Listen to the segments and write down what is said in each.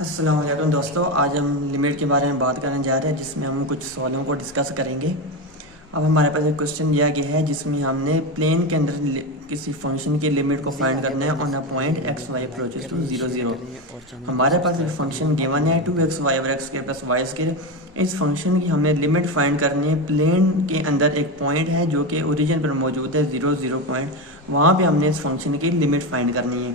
अस्सलाम वालेकुम दोस्तों, आज हम लिमिट के बारे में बात करने जा रहे हैं जिसमें हम कुछ सवालों को डिस्कस करेंगे। अब हमारे पास एक क्वेश्चन दिया गया है जिसमें हमने प्लेन के अंदर किसी फंक्शन की लिमिट को फाइंड करना है on a point x y approaches to 0 0। हमारे पास एक फंक्शन गिवन है 2x y और x² + y²। इस फंक्शन की हमें लिमिट फाइंड करनी है। प्लेन के अंदर एक पॉइंट है जो कि ओरिजिन पर मौजूद है 0 0 पॉइंट, वहाँ पे हमने इस फंक्शन की लिमिट फाइंड करनी है।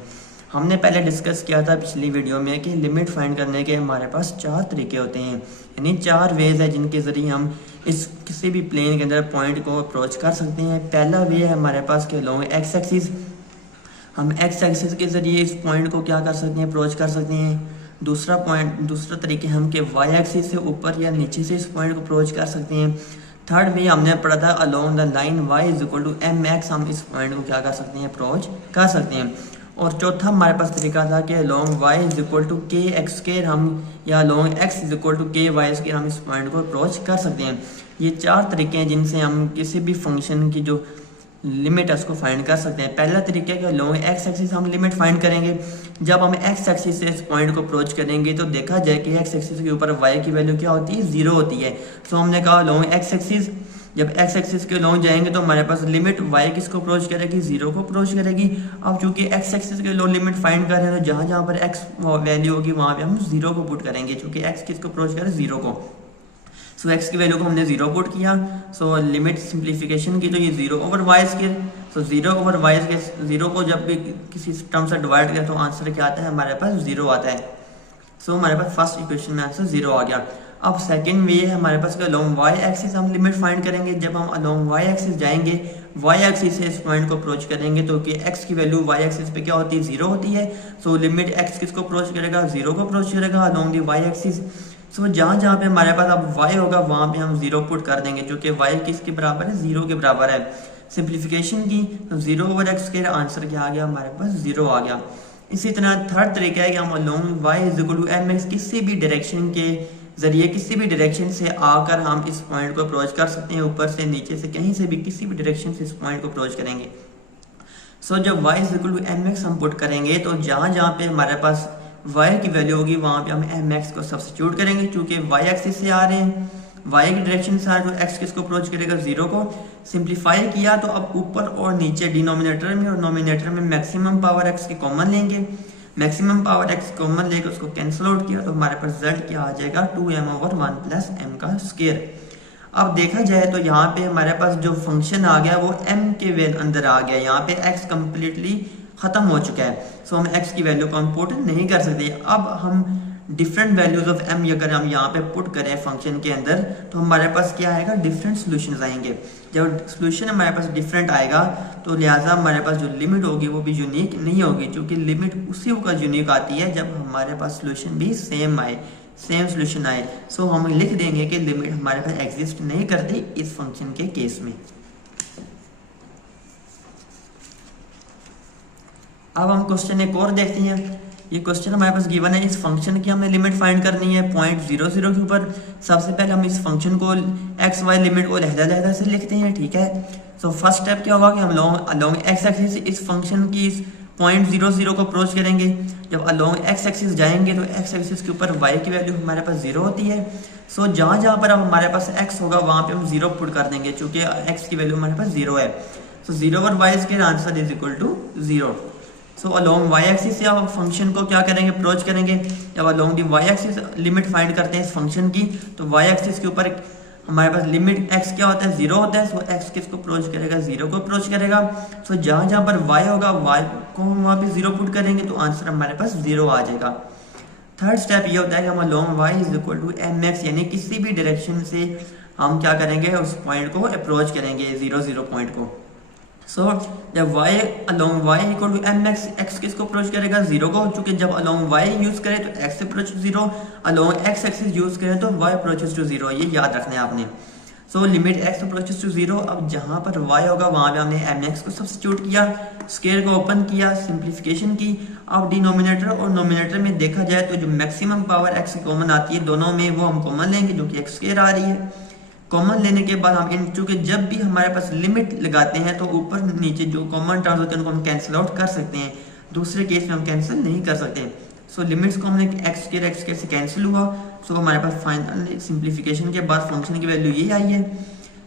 हमने पहले डिस्कस किया था पिछली वीडियो में कि लिमिट फाइंड करने के हमारे पास 4 तरीके होते हैं, यानी 4 वेज है जिनके ज़रिए हम इस किसी भी प्लेन के अंदर पॉइंट को अप्रोच कर सकते हैं। पहला वे है हमारे पास के लॉन्ग एक्स एक्सिस, हम एक्स एक्सिस के ज़रिए इस पॉइंट को क्या कर सकते हैं, अप्रोच कर सकते हैं। दूसरा तरीके हम के वाई एक्सिस से ऊपर या नीचे से इस पॉइंट को अप्रोच कर सकते हैं। थर्ड वे हमने पढ़ा था along the line y = mx, हम इस पॉइंट को क्या कर सकते हैं, अप्रोच कर सकते हैं। और चौथा हमारे पास तरीका था कि लॉन्ग y = kx², हम या लॉन्ग x = ky², हम इस पॉइंट को अप्रोच कर सकते हैं। ये 4 तरीके हैं जिनसे हम किसी भी फंक्शन की जो लिमिट है उसको फाइंड कर सकते हैं। पहला तरीका है कि लॉन्ग x एक्सिस हम लिमिट फाइंड करेंगे। जब हम x एक्सिस से इस पॉइंट को अप्रोच करेंगे तो देखा जाए कि x एक्सिस के ऊपर y की वैल्यू क्या होती है, 0 होती है। सो हमने कहा लॉन्ग x एक्सिस, जब x एक्सिस के लॉन्ग जाएंगे तो हमारे पास लिमिट y किसको अप्रोच करेगी, 0 को अप्रोच करेगी। अब चूंकि x एक्सिस के लॉन्ग लिमिट फाइंड कर रहे हैं तो जहाँ जहाँ पर x वैल्यू होगी वहाँ पे हम 0 को पुट करेंगे, चूंकि x किसको अप्रोच करे, 0 को। सो x की वैल्यू को हमने 0 पुट किया। सो लिमिट सिंप्लीफिकेशन की तो ये 0/y²। सो 0/y², 0 को जब भी किसी टर्म से डिवाइड करें तो आंसर क्या आता है, हमारे पास 0 आता है। सो हमारे पास फर्स्ट इक्वेशन में आंसर 0 आ गया। अब सेकंड वे है हमारे पास अलोंग y एक्सिस हम लिमिट फाइंड करेंगे। जब हम अलोंग y एक्सिस जाएंगे, y एक्सिस से इस पॉइंट को अप्रोच करेंगे तो कि x की वैल्यू y एक्सिस पे क्या होती है, 0 होती है। सो लिमिट x किसको अप्रोच करेगा, 0 को अप्रोच करेगा अलोंग दी y एक्सिस। सो जहाँ जहाँ पे हमारे पास अब y होगा वहाँ पे हम 0 पुट कर देंगे, जो कि y किसके बराबर है, 0 के बराबर है। सिंप्लीफिकेशन की तो 0/x² आंसर क्या आ गया, हमारे पास 0 आ गया। इसी तरह थर्ड तरीका है कि हम अलोंग y = mx किसी भी डायरेक्शन के जरिए, किसी भी डायरेक्शन से आकर हम इस पॉइंट को अप्रोच कर सकते हैं, ऊपर से नीचे से कहीं से भी किसी भी डायरेक्शन से इस पॉइंट को अप्रोच करेंगे। सो जब y = mx हम पुट करेंगे तो जहाँ जहाँ पे हमारे पास y की वैल्यू होगी वहाँ पे हम mx को सब्स्टिट्यूट करेंगे, चूंकि y एक्सिस से आ रहे हैं, y की डायरेक्शन से आ रहे हैं तो x किसको अप्रोच करेगा, 0 को। सिंप्लीफाई किया तो अब ऊपर और नीचे डिनोमिनेटर में और नोमिनेटर में मैक्सिमम पावर x की कॉमन लेंगे। मैक्सिमम पावर x कॉमन लेकर उसको कैंसिल आउट किया तो हमारे पास रिजल्ट क्या आ जाएगा, 2m/1 + m²। अब देखा जाए तो यहाँ पे हमारे पास जो फंक्शन आ गया वो m के अंदर आ गया, यहाँ पे x कम्प्लीटली खत्म हो चुका है। सो हम x की वैल्यू को पुट नहीं कर सकते। अब हम डिफरेंट वैल्यूज ऑफ m अगर हम यहाँ पे पुट करें फंक्शन के अंदर तो हमारे पास क्या आएगा, डिफरेंट सॉल्यूशंस आएंगे। जब सॉल्यूशन हमारे पास डिफरेंट आएगा तो लिहाजा हमारे पास जो लिमिट होगी वो भी यूनिक नहीं होगी, क्योंकि लिमिट उसी वक्त यूनिक आती है जब हमारे पास सॉल्यूशन भी सेम आए, सेम सॉल्यूशन आए। सो हम लिख देंगे कि लिमिट हमारे पास एग्जिस्ट नहीं करती इस फंक्शन के केस में। अब हम क्वेश्चन एक और देखते हैं। ये क्वेश्चन हमारे पास गिवन है, इस फंक्शन की हमें लिमिट फाइंड करनी है पॉइंट 0 0 के ऊपर। सबसे पहले हम इस फंक्शन को एक्स वाई लिमिट को लहदा से लिखते हैं, ठीक है। सो फर्स्ट स्टेप क्या होगा कि हम अलोंग एक्स एक्सिस इस फंक्शन की इस पॉइंट 0 0 को अप्रोच करेंगे। जब अलोंग एक्स एक्सिस जाएंगे तो एक्स एक्सिस के ऊपर y की वैल्यू हमारे पास 0 होती है। सो जहाँ जहाँ पर अब हमारे पास x होगा वहाँ पे हम 0 पुट कर देंगे, चूंकि x की वैल्यू हमारे पास 0 है। सो 0/y² answer = 0। So along y axis से अब फंक्शन को क्या करेंगे, अप्रोच करेंगे। जब along the y axis limit find करते हैं इस फंक्शन की तो y एक्सिस के ऊपर हमारे पास लिमिट x क्या होता है, 0 होता है। सो x किसको अप्रोच करेगा, 0 को अप्रोच करेगा। सो जहाँ जहाँ पर y होगा y को हम वहाँ पे 0 पुट करेंगे तो आंसर हमारे पास 0 आ जाएगा। थर्ड स्टेप ये होता है कि हम अलोंग y = mx, यानी किसी भी डायरेक्शन से हम क्या करेंगे, उस पॉइंट को अप्रोच करेंगे 0 0 पॉइंट को। सो जब y along y = mx, x किसको अप्रोच करेगा, 0 को, चूंकि जब अलोंग y यूज करें तो x approach 0, along x axis use करें तो y अप्रोचेस टू 0, ये याद रखना है आपने। So limit x approaches to 0, अब जहाँ पर y होगा वहाँ पे हमने mx को सब्स्टिट्यूट किया, स्क्वायर को ओपन किया, सिंप्लीफिकेशन की। अब डिनोमिनेटर और नोमिनेटर में देखा जाए तो जो मैक्सिमम पावर x कॉमन आती है दोनों में वो हम कॉमन लेंगे, जो कि x² आ रही है। कॉमन लेने के बाद हम इन, चूंकि जब भी हमारे पास लिमिट लगाते हैं तो ऊपर नीचे जो कॉमन टर्म्स होते हैं उनको हम कैंसिल आउट कर सकते हैं, दूसरे केस में हम कैंसिल नहीं कर सकते। सो लिमिट्स को हमने एक्स स्क्वायर से कैंसिल हुआ। सो हमारे पास फाइनल सिंप्लीफिकेशन के बाद फंक्शन की वैल्यू ये आई है।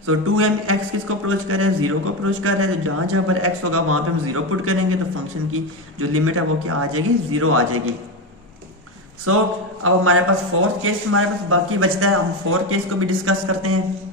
सो 2m x किसको अप्रोच कर रहा है, 0 को अप्रोच कर रहा है। तो जहाँ जहाँ पर x होगा वहाँ पे हम 0 पुट करेंगे तो फंक्शन की जो लिमिट है वो क्या आ जाएगी, 0 आ जाएगी। सो अब हमारे पास फोर्थ केस हमारे पास बाकी बचता है, हम फोर्थ केस को भी डिस्कस करते हैं।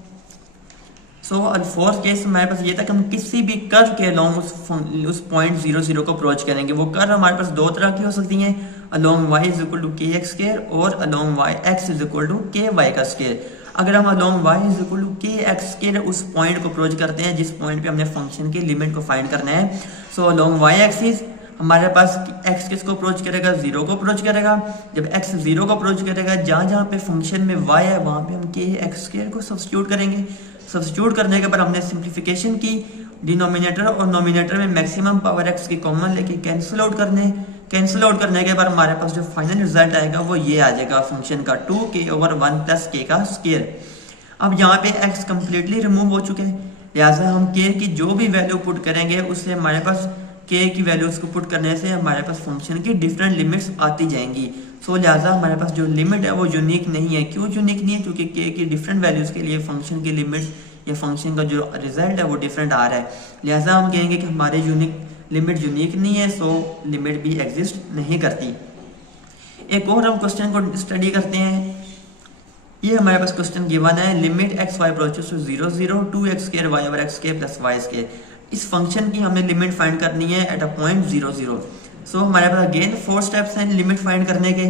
सो फोर्थ केस हमारे पास ये था कि हम किसी भी कर्व के अलोंग उस पॉइंट 0 0 को अप्रोच करेंगे। वो कर्व हमारे पास दो तरह की हो सकती हैं, along y is equal to k x square और along y x is equal to k y का स्क्वायर। अगर हम along y is equal to k x square उस पॉइंट को अप्रोच करते हैं जिस पॉइंट पे हमने फंक्शन की लिमिट को फाइंड करना है। सो अलोंग y एक्सिस हमारे पास x किसको अप्रोच करेगा, 0 को अप्रोच करेगा। जब x 0 को अप्रोच करेगा, जहाँ जहाँ पे फंक्शन में y है वहाँ पे हम के एक्स स्क्वायर को सब्स्टिट्यूट करेंगे। सब्स्टिट्यूट करने के बाद हमने सिंप्लीफिकेशन की, डिनोमिनेटर और नोमिनेटर में मैक्सिमम पावर x की कॉमन लेके कैंसिल आउट करने के बाद हमारे पास जो फाइनल रिजल्ट आएगा वो ये आ जाएगा फंक्शन का 2k/1 + k का स्क्वायर। अब यहाँ पे x कंप्लीटली रिमूव हो चुके हैं, लिहाजा हम k की जो भी वैल्यू पुट करेंगे उससे हमारे पास k की वैल्यूज को पुट करने से हमारे पास फंक्शन की डिफरेंट लिमिट्स आती जाएंगी। सो लिहाजा हमारे पास जो लिमिट है वो यूनिक नहीं है। क्यों यूनिक नहीं है, क्योंकि k की डिफरेंट वैल्यूज के लिए फंक्शन की लिमिट या फंक्शन का जो रिजल्ट है वो डिफरेंट आ रहा है। लिहाजा हम कहेंगे कि हमारे लिमिट यूनिक नहीं है, सो लिमिट भी एग्जिस्ट नहीं करती। एक और हम क्वेश्चन को स्टडी करते हैं। ये हमारे पास क्वेश्चन गिवन है, limit x y approaches to 0 0 2x square y over x square plus y square. इस फंक्शन की हमें लिमिट फाइंड करनी है एट अ पॉइंट 0 0। सो हमारे पास अगेन 4 स्टेप्स हैं लिमिट फाइंड करने के।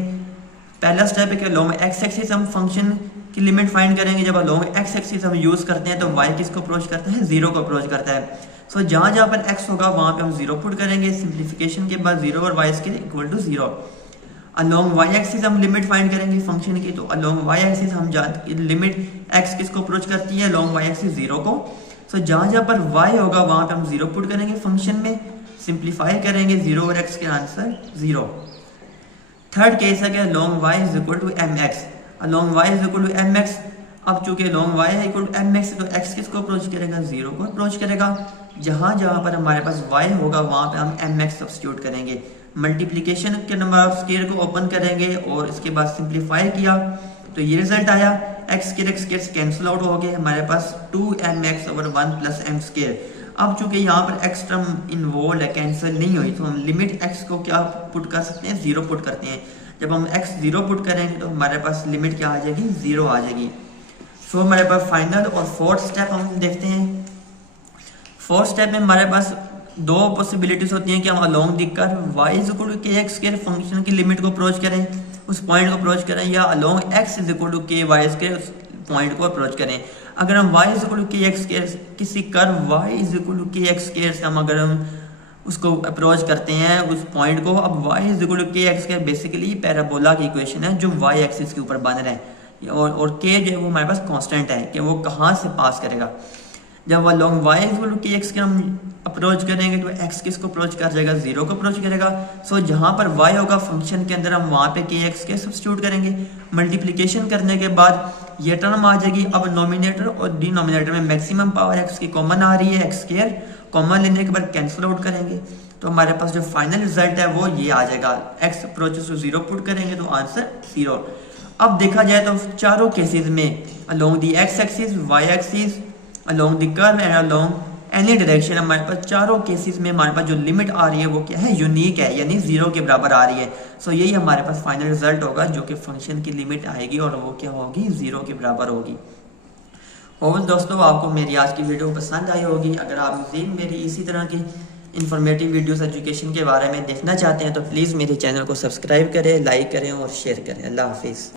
पहला स्टेप है कि अलोंग x एक्सिस हम फंक्शन की लिमिट फाइंड करेंगे। जब अलोंग x एक्सिस हम यूज करते हैं तो y किसको अप्रोच करता है, 0 को अप्रोच करता है। सो जहाँ जहाँ पर x होगा वहाँ पे हम 0 पुट करेंगे। सिंप्लीफिकेशन के बाद 0 और y square equal to 0। Along y axis हम लिमिट फाइंड करेंगे फंक्शन की। तो अलोंग y एक्सिस हम लिमिट x किसको अप्रोच करती है, अलोंग y एक्सिस 0 को। सो जहाँ जहाँ पर y होगा वहाँ पे हम 0 पुट करेंगे फंक्शन में, सिंप्लीफाई करेंगे 0 और x के आंसर 0। थर्ड केस है कि along y is equal to mx। Along y is equal to mx। अब चूंकि अलोंग y है इक्वल टू mx तो x किसको अप्रोच करेगा, 0 को अप्रोच करेगा। जहाँ जहाँ पर हमारे पास y होगा वहाँ पे हम mx सब्स्टिट्यूट करेंगे। मल्टीप्लिकेशन के नंबर ऑफ स्क्वायर को ओपन करेंगे और इसके बाद सिंप्लीफाई किया तो ये रिजल्ट आया, x स्क्वायर कैंसिल आउट हो गए, हमारे पास 2mx/1 + m स्क्वायर। अब चूंकि यहाँ पर x टर्म इन्वॉल्व है, कैंसिल नहीं हुई, तो हम लिमिट x को क्या पुट कर सकते हैं, 0 पुट करते हैं। जब हम x 0 पुट करेंगे तो हमारे पास लिमिट क्या आ जाएगी, 0 आ जाएगी। सो हमारे पास फाइनल और फोर्थ स्टेप हम देखते हैं। फोर्थ स्टेप में हमारे पास दो पॉसिबिलिटीज होती हैं कि हम along the curve y is equal to k x square function की लिमिट को अप्रोच करें, उस पॉइंट को अप्रोच करें, या along x is equal to k y square उस पॉइंट को अप्रोच करें। अगर हम y is equal to k x square किसी curve y is equal to k x square से हम अगर हम उसको अप्रोच करते हैं उस पॉइंट को, अब y is equal to k x square basically parabola की इक्वेशन है जो y एक्सिस के ऊपर बन रहा है, और k जो है वो हमारे पास कांस्टेंट है कि वो कहाँ से पास करेगा। जब along y is equal to k x हम अप्रोच करेंगे तो x किसको अप्रोच कर जाएगा, 0 को अप्रोच करेगा। सो जहाँ पर y होगा फंक्शन के अंदर हम वहाँ पे के एक्स के सब्स्टिट्यूट करेंगे। मल्टीप्लिकेशन करने के बाद ये टर्म आ जाएगी। अब नोमिनेटर और डिनोमिनेटर में मैक्सिमम पावर x की कॉमन आ रही है, x स्क्वायर कॉमन लेने के बाद कैंसिल आउट करेंगे तो हमारे पास जो फाइनल रिजल्ट है वो ये आ जाएगा। x अप्रोचेस टू 0 पुट करेंगे तो आंसर 0। अब देखा जाए तो चारों केसेस में along the x axis, y axis, along the curve and along any direction हमारे पास चारों केसेस में हमारे पास जो लिमिट आ रही है वो क्या है, यूनिक है, यानी 0 के बराबर आ रही है। सो यही हमारे पास फाइनल रिजल्ट होगा जो कि फंक्शन की लिमिट आएगी और वो क्या होगी, 0 के बराबर होगी। और दोस्तों आपको मेरी आज की वीडियो पसंद आई होगी। अगर आप मज़ीद मेरी इसी तरह की इन्फॉर्मेटिव वीडियोस एजुकेशन के बारे में देखना चाहते हैं तो प्लीज़ मेरे चैनल को सब्सक्राइब करें, लाइक करें और शेयर करें। अल्लाह हाफिज़।